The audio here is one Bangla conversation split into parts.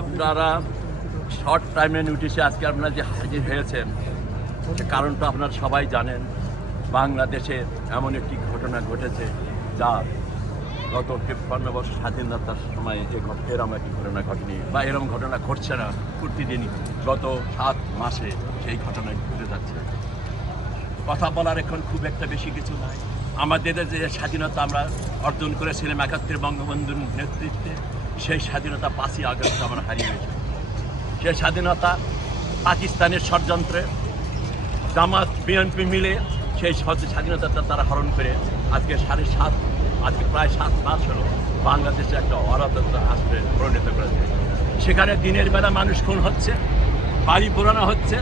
আপনারা শর্ট টাইমে নোটিশে আজকে আপনারা যে হাজির হয়েছেন সে কারণটা আপনারা সবাই জানেন। বাংলাদেশে এমন একটি ঘটনা ঘটেছে যা গত তিপ্পান্ন বছর স্বাধীনতার সময় এরম একটি ঘটনা ঘটেনি বা এরম ঘটনা ঘটছে না প্রতিদিনই, গত সাত মাসে সেই ঘটনা ঘটে যাচ্ছে। কথা বলার এখন খুব একটা বেশি কিছু নাই। আমাদের যে স্বাধীনতা আমরা অর্জন করেছিলাম একাত্তর বঙ্গবন্ধুর নেতৃত্বে সেই স্বাধীনতা পাঁচই আগস্ট আমরা হারিয়ে গেছি। সেই স্বাধীনতা পাকিস্তানের ষড়যন্ত্রে জামাত, বিএনপি মিলে সেই স্বাধীনতাটা তারা হরণ করে আজকে সাড়ে সাত, আজকে প্রায় সাত মাস হলো বাংলাদেশে একটা অরাজকতা রাষ্ট্রে পরিণত করেছে। সেখানে দিনের বেলা মানুষ খুন হচ্ছে, বাড়ি পোড়ানো হচ্ছে,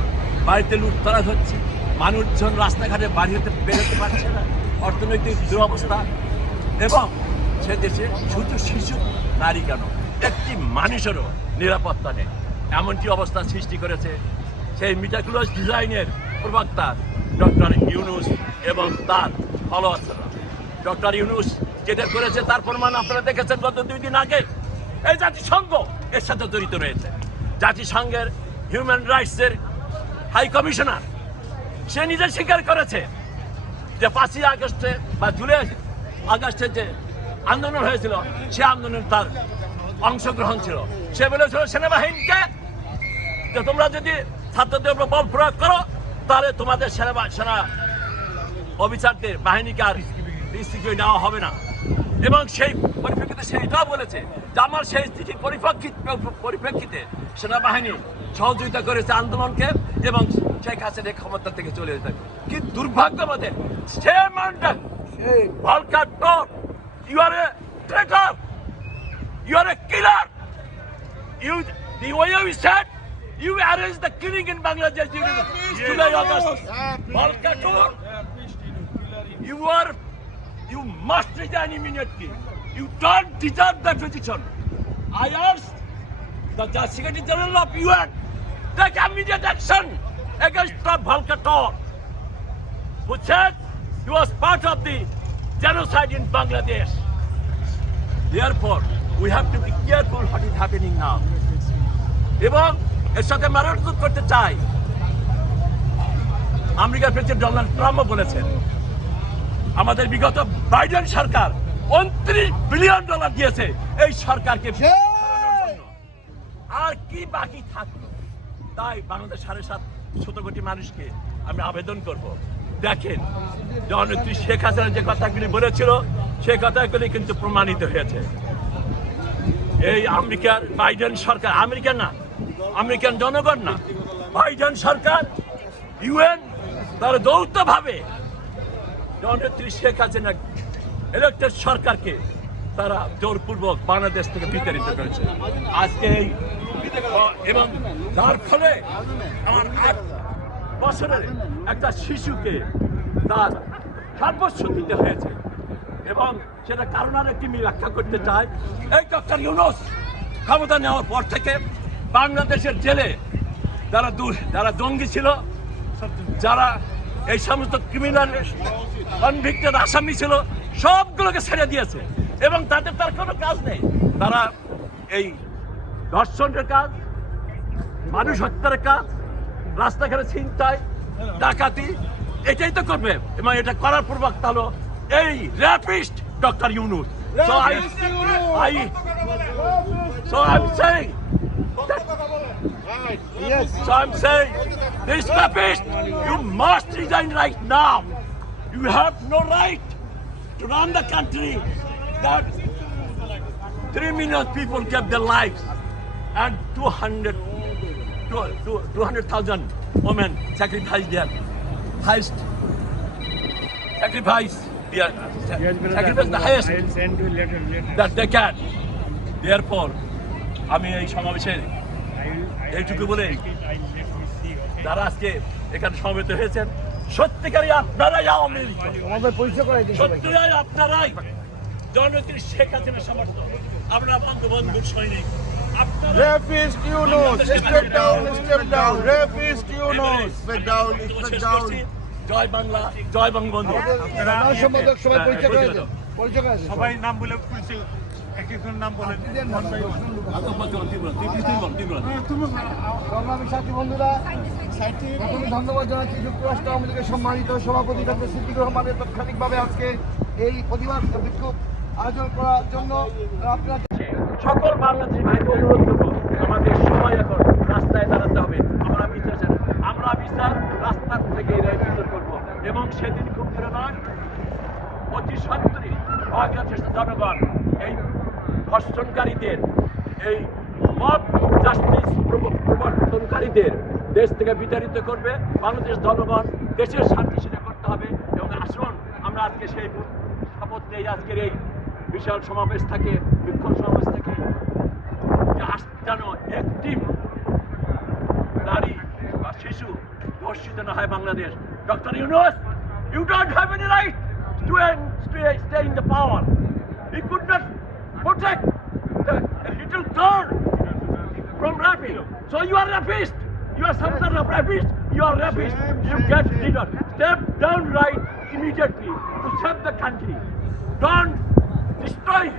বাড়িতে লুটতরাজ হচ্ছে, মানুষজন রাস্তাঘাটে বাড়ি হতে বেরোতে পারছে না, অর্থনৈতিক দুরবস্থা এবং সে দেশে শুধু শিশু, নারী কেন? একটি মানুষেরও নিরাপত্তা নেই। এমনটি অবস্থা সৃষ্টি করেছে সেই মিটাকুলাস ডিজাইনের প্রবক্তা ডক্টর ইউনুস এবং তার ফলোয়ার্সরা। ডক্টর ইউনুস যেটা করেছে, তার প্রমাণ আপনারা দেখেছেন গত দুই দিন আগে। এই জাতিসংঘ এর সাথে জড়িত রয়েছে। জাতিসংঘের হিউম্যান রাইটসের হাই কমিশনার, সে নিজে স্বীকার করেছে যে পাঁচই আগস্টে বা জুলাই আগস্টে যে আন্দোলন হয়েছিল, সে আন্দোলন তার অংশগ্রহণ ছিল। সে বলেছিল, সেনাবাহিনীকে যে তোমরা যদি ছাত্রদের উপর বল প্রয়োগ করো, তাহলে তোমাদের সেনা সেনা অফিসারদের বাহিনীকে আর রিস্ট্রিক্ট নেওয়া হবে না। এবং সেই পরিপ্রেক্ষিতে সে এটাও বলেছে যে আমার সেই চিঠির পরিপ্রেক্ষিত পরিপ্রেক্ষিতে সেনাবাহিনী সহযোগিতা করেছে আন্দোলনকে এবং শেখ হাসিনের ক্ষমতা থেকে চলে যেতে। কি দুর্ভাগ্য আমাদের সে মানটা Volker You are a traitor. You are a killer. You, the way you said, you arranged the killing in Bangladesh during yeah, July, August. Malkatur, you are, you must resign immediately. You don't deserve that position. I ask the, the Secretary General of UN, take immediate action against the Malkatur, who said he was part of the genocide in Bangladesh. Therefore, we have to be careful what is happening now. এবং এর সাথে মারাত্মক করতে চাই আমেরিকার প্রেসিডেন্ট ডোনাল্ড ট্রাম্পও বলেছেন আমাদের বিগত বাইডেন সরকার উনত্রিশ বিলিয়ন ডলার দিয়েছে এই সরকারকে। আর কি বাকি থাকল তাই বাংলাদেশ সাড়ে সাত শত কোটি মানুষকে আমি আবেদন করব দেখেন জননেত্রী শেখ হাসিনা যে কথাগুলি বলেছিল, সেই কথাগুলি কিন্তু প্রমাণিত হয়েছে। এই আমেরিকার বাইডেন সরকার আমেরিকান না, আমেরিকান জনগণ না, বাইডেন সরকার, ইউএন, তার যৌথভাবে জননেত্রী শেখ হাসিনা ইলেক্টেড সরকারকে তারা জোরপূর্বক বাংলাদেশ থেকে বিতাড়িত করেছে। আজকে এবং তার ফলে আমার বছরের একটা শিশুকে তার সর্বস্ব দিতে হয়েছে এবং সেটা কারণ আর একটি ব্যাখ্যা করতে চাই। এই ডক্টর ইউনুস ক্ষমতা নেওয়ার পর থেকে বাংলাদেশের জেলে যারা যারা জঙ্গি ছিল, যারা এই সমস্ত ক্রিমিনাল কনভিক্টেড আসামি ছিল, সবগুলোকে ছেড়ে দিয়েছে এবং তাদের তার কোনো কাজ নেই। তারা এই ধর্ষণের কাজ, মানুষ হত্যার কাজ রাস্তাঘাটে ছিনতাই ডাকাতি এটাই তো করবে এবং এটা করার পূর্বক হলো এই rapist doctor Yunus So I, I, so I'm saying, Yes. so I'm saying, this rapist, you must resign right now. You have no right to run the country that three million people gave their lives and 200, 200,000 women sacrificed their highest sacrifice, their, sacrifice the highest that they can. Therefore, আমি এই সমাবেশে এইটুকু বলে. যারা আজকে এখানে সমবেত হয়েছেন সত্যিকারই আপনারাই আওয়ামী লীগ সত্যিকারই আপনারাই জননেত্রী শেখ হাসিনার সমর্থক। আমরা বঙ্গবন্ধুর সৈনিক। আপনারা Rapist Yunus, step down, step down. Rapist Yunus. Step down, step down. জয় বাংলা জয় বঙ্গবন্ধু। সম্পাদক সবাই পরিচয় পরিচয় দেন পরিচয় দেন সবাই নাম বলে পরিচয় এক একজন নাম বলেন. সংগ্রামী সাথী বন্ধুরা প্রথমে ধন্যবাদ জানাচ্ছি। যুক্তরাষ্ট্র আওয়ামী লীগের সম্মানিত সভাপতি ডক্টর সিদ্দিক রহমানের তাৎক্ষণিকভাবে আজকে এই প্রতিবাদ বিক্ষোভ আয়োজন করার জন্য সকল বাংলাদেশি ভাইকে অনুরোধ করব, আমাদের সবাই এখন রাস্তায় দাঁড়াতে হবে। আমরা বিচার চাই। আমরা বিচার রাস্তার থেকে বিচার করব। এবং সেদিন খুব দূরে নয় অতি সত্তরই বাংলাদেশের জনগণ এই ধর্ষণকারীদের, এই মব জাস্টিস প্রবর্তনকারীদের দেশ থেকে বিতাড়িত করবে। বাংলাদেশ জনগণ দেশের শান্তি সেটা করতে হবে। এবং আসুন, আমরা আজকে সেই শপথ নেই, আজকের এই বিশাল সমাবেশ থাকে বিক্ষোভ সমাবেশ থাকে যে আজ যেন একটি নারী বা শিশু ধর্ষিত না হয় Bangladesh doctor Yunus you don't have any right to stay in the power. He could not protect the a little girl from raping. So you are rapist. You are some sort of rapist. You are rapist. You get leader. Step down right immediately to save the country. Don't destroy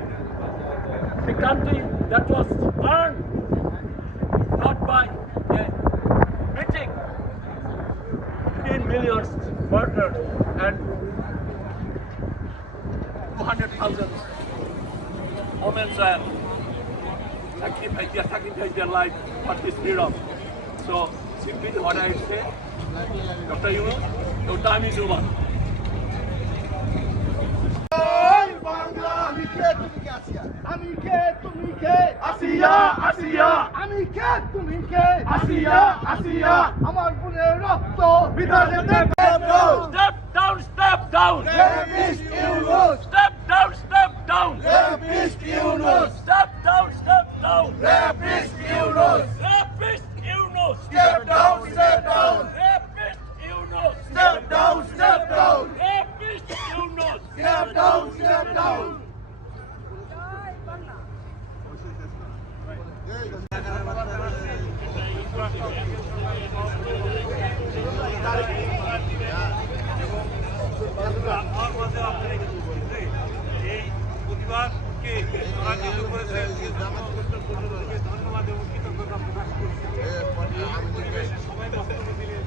the country that was earned not by a meeting 15 million murdered and 200,000 women are sacrifice, they sacrifice their life for this freedom. So simply what I say, Dr. Yunus, your time is over. কে তুমি কে আসিয়া আমি কে তুমি কে আসিয়া, আসিয়া। আমি কে তুমি কে আসিয়া, আসিয়া। আমার বোনের রক্ত বিধানে Step down, step down. Rapist Yunus! Step down, step down. Rapist Yunus! Step down, step down. Rapist Yunus! Rapist Yunus. Step down, step down! Rapist Yunus. Step down, step down! Rapist Yunus. Step down, step down! আমার মাঝে আপনারা কিন্তু বলছেন যে এই প্রতিবাদকে তারা যেহেতু ধন্যবাদ এবং কৃতজ্ঞতা প্রকাশ করছি সবাই বক্তব্য দিলেন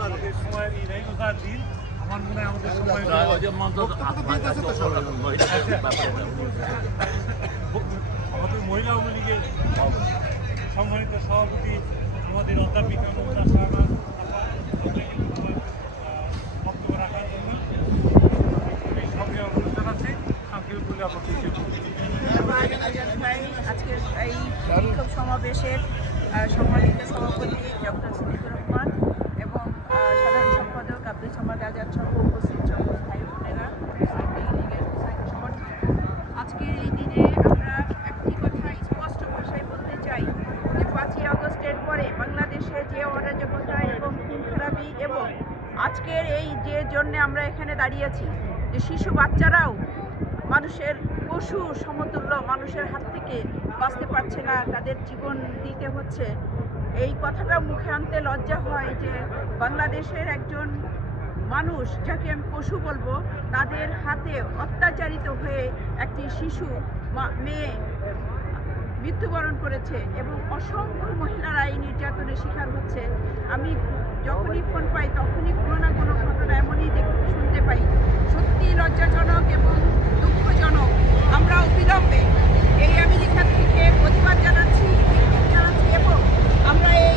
আমাদের সময়ের এই রেগুলার দিন আমার মনে হয় আমাদের সময় আমাদের মহিলা আওয়ামী লীগের সম্মানিত সভাপতি আমাদের অধ্যাপিকা মমতা শাহনাজ আপা, আপনাকে ধন্যবাদ, আহ, বক্তব্য রাখার জন্য এই সঙ্গে অনুরোধ জানাচ্ছি সংক্ষেপে বলে আপনাকে ভাই আজকের এই বিক্ষোভ সমাবেশের আহ, সম্মানিত সভাপতি ডক্টর সিদ্দিকুর রহমান এবং আহ, সাধারণ সম্পাদক আব্দুল সামাদ আজাদ সহ উপস্থিত সকল ভাই বোনেরা এই লীগের সমর্থক আজকের এই দিনে আমরা একটি কথা স্পষ্ট ভাষায় বলতে চাই যে পাঁচই আগস্টের পরে বাংলাদেশে যে অরাজকতা এবং খুন খারাপি এবং আজকের এই যে জন্য আমরা এখানে দাঁড়িয়েছি যে শিশু বাচ্চারাও মানুষের পশু সমতুল্য, মানুষের হাত থেকে বাঁচতে পারছে না, তাদের জীবন দিতে হচ্ছে। এই কথাটা মুখে আনতে লজ্জা হয় যে বাংলাদেশের একজন মানুষ, যাকে আমি পশু বলব, তাদের হাতে অত্যাচারিত হয়ে একটি শিশু মেয়ে মৃত্যুবরণ করেছে এবং অসংখ্য মহিলারা এই নির্যাতনের শিকার হচ্ছে। আমি যখনই ফোন পাই, তখনই কোনো না কোনো ঘটনা এমনই শুনতে পাই। সত্যি লজ্জাজনক এবং দুঃখজনক। আমরা অবিলম্বে এই আমি যেখান থেকে প্রতিবাদ জানাচ্ছি জানাচ্ছি এবং আমরা এই